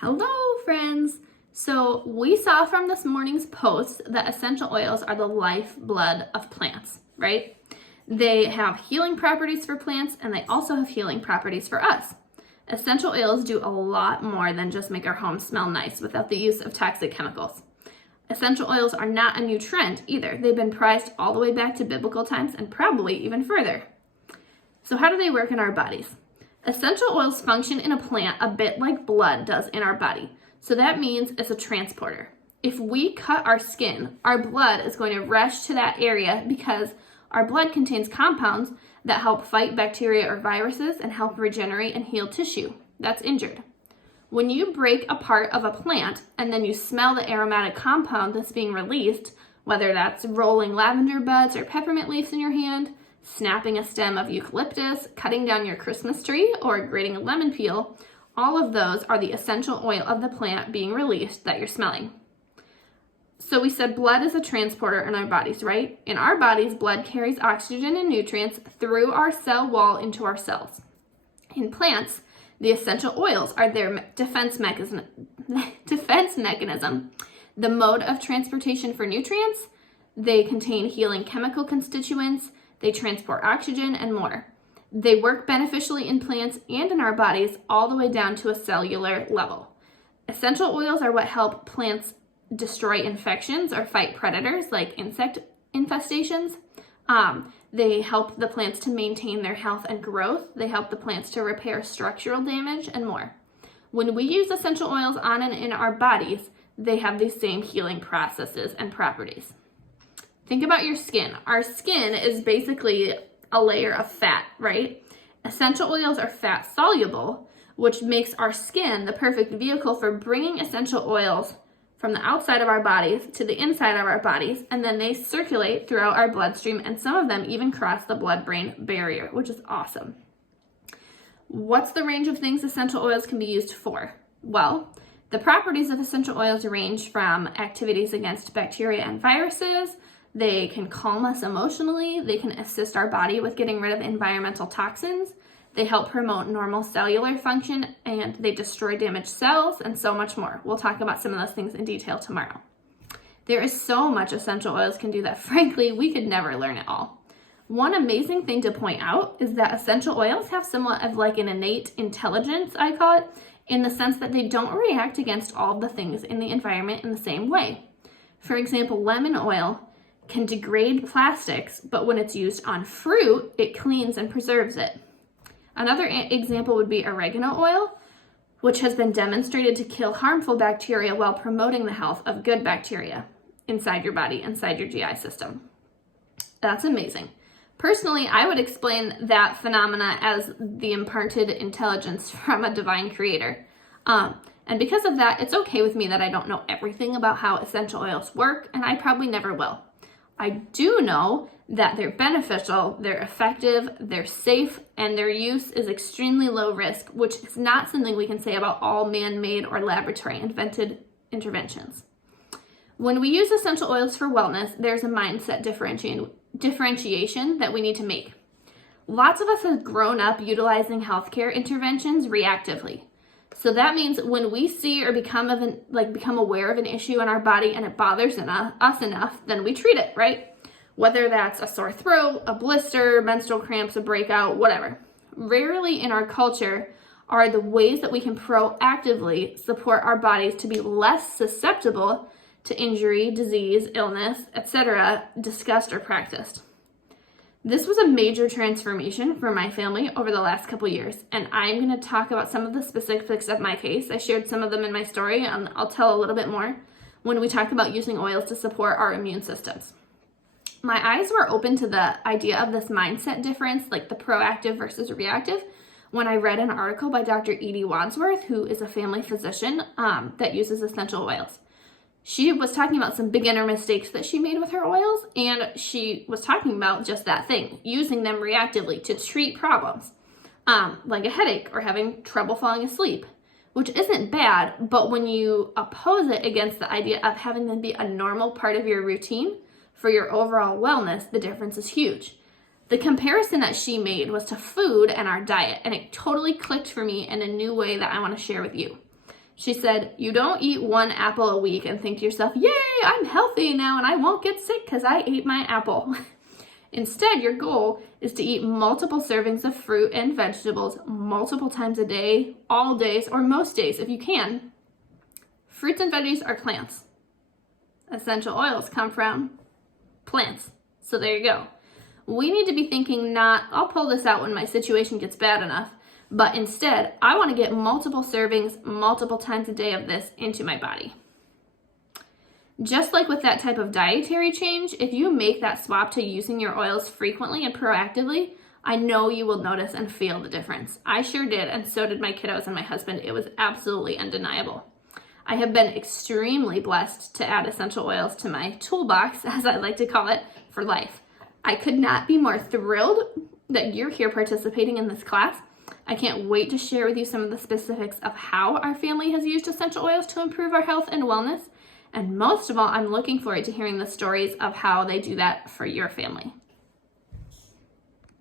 Hello, friends. So we saw from this morning's post that essential oils are the lifeblood of plants, right? They have healing properties for plants and they also have healing properties for us. Essential oils do a lot more than just make our home smell nice without the use of toxic chemicals. Essential oils are not a new trend either. They've been prized all the way back to biblical times and probably even further. So how do they work in our bodies? Essential oils function in a plant a bit like blood does in our body. So that means it's a transporter. If we cut our skin, our blood is going to rush to that area because our blood contains compounds that help fight bacteria or viruses and help regenerate and heal tissue that's injured. When you break a part of a plant and then you smell the aromatic compound that's being released, whether that's rolling lavender buds or peppermint leaves in your hand, snapping a stem of eucalyptus, cutting down your Christmas tree, or grating a lemon peel, all of those are the essential oil of the plant being released that you're smelling. So we said blood is a transporter in our bodies, right? In our bodies, blood carries oxygen and nutrients through our cell wall into our cells. In plants, the essential oils are their defense mechanism, the mode of transportation for nutrients. They contain healing chemical constituents. They transport oxygen and more. They work beneficially in plants and in our bodies all the way down to a cellular level. Essential oils are what help plants destroy infections or fight predators like insect infestations. They help the plants to maintain their health and growth. They help the plants to repair structural damage and more. When we use essential oils on and in our bodies, they have these same healing processes and properties. Think about your skin. Our skin is basically a layer of fat, right? Essential oils are fat soluble, which makes our skin the perfect vehicle for bringing essential oils from the outside of our bodies to the inside of our bodies, and then they circulate throughout our bloodstream, and some of them even cross the blood-brain barrier, which is awesome. What's the range of things essential oils can be used for? Well, the properties of essential oils range from activities against bacteria and viruses. They can calm us emotionally. They can assist our body with getting rid of environmental toxins. They help promote normal cellular function, and they destroy damaged cells, and so much more. We'll talk about some of those things in detail tomorrow. There is so much essential oils can do that, frankly, we could never learn it all. One amazing thing to point out is that essential oils have somewhat of like an innate intelligence, I call it, in the sense that they don't react against all the things in the environment in the same way. For example, lemon oil can degrade plastics, but when it's used on fruit, it cleans and preserves it. Another example would be oregano oil, which has been demonstrated to kill harmful bacteria while promoting the health of good bacteria inside your body, inside your GI system. That's amazing. Personally, I would explain that phenomena as the imparted intelligence from a divine creator. And because of that, it's okay with me that I don't know everything about how essential oils work, and I probably never will. I do know that they're beneficial, they're effective, they're safe, and their use is extremely low risk, which is not something we can say about all man-made or laboratory invented interventions. When we use essential oils for wellness, there's a mindset differentiation that we need to make. Lots of us have grown up utilizing healthcare interventions reactively. So that means when we see or become aware of an issue in our body and it bothers us enough, then we treat it, right? Whether that's a sore throat, a blister, menstrual cramps, a breakout, whatever. Rarely in our culture are the ways that we can proactively support our bodies to be less susceptible to injury, disease, illness, etc. discussed or practiced. This was a major transformation for my family over the last couple years, and I'm going to talk about some of the specifics of my case. I shared some of them in my story, and I'll tell a little bit more when we talk about using oils to support our immune systems. My eyes were open to the idea of this mindset difference, like the proactive versus reactive, when I read an article by Dr. Edie Wadsworth, who is a family physician that uses essential oils. She was talking about some beginner mistakes that she made with her oils, and she was talking about just that thing, using them reactively to treat problems, like a headache or having trouble falling asleep, which isn't bad, but when you oppose it against the idea of having them be a normal part of your routine for your overall wellness, the difference is huge. The comparison that she made was to food and our diet, and it totally clicked for me in a new way that I want to share with you. She said, you don't eat one apple a week and think to yourself, yay, I'm healthy now and I won't get sick because I ate my apple. Instead, your goal is to eat multiple servings of fruit and vegetables multiple times a day, all days, or most days if you can. Fruits and veggies are plants. Essential oils come from plants. So there you go. We need to be thinking not, I'll pull this out when my situation gets bad enough, but instead, I want to get multiple servings, multiple times a day of this into my body. Just like with that type of dietary change, if you make that swap to using your oils frequently and proactively, I know you will notice and feel the difference. I sure did, and so did my kiddos and my husband. It was absolutely undeniable. I have been extremely blessed to add essential oils to my toolbox, as I like to call it, for life. I could not be more thrilled that you're here participating in this class. I can't wait to share with you some of the specifics of how our family has used essential oils to improve our health and wellness. And most of all, I'm looking forward to hearing the stories of how they do that for your family.